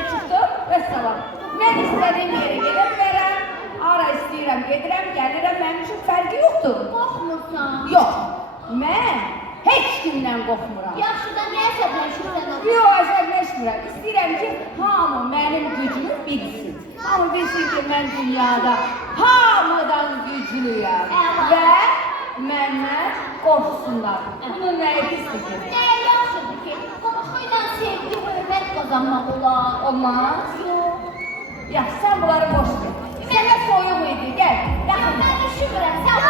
üstüne çıxdım, vəssalam. Mən istədiyim yerə gedə bilərəm, ara istəyirəm, gedirəm, gəlirəm, mənim üçün fərqi yoxdur. Qorxmursan? Yox, mən heç kimdən qorxmuram. Yaxşı da nə əsəbləşirsən o? Yox, əsəbləşmirəm. İstəyirəm ki, hamı mənim gücümü bilsin. Hamı bilsin ki, mən dünyada hamıdan güclüyəm və məndən qorxsunlar. Bunun nəyi pisdir ki? Nəyə yaxşıdır ki, qorxuyla sevgi, hörmət qazanmaq olar. Olmaz. Yox. Yaxşı, sən bunları boş ver. Sənə soyuq idi, gəl. Mən üşümürəm, sən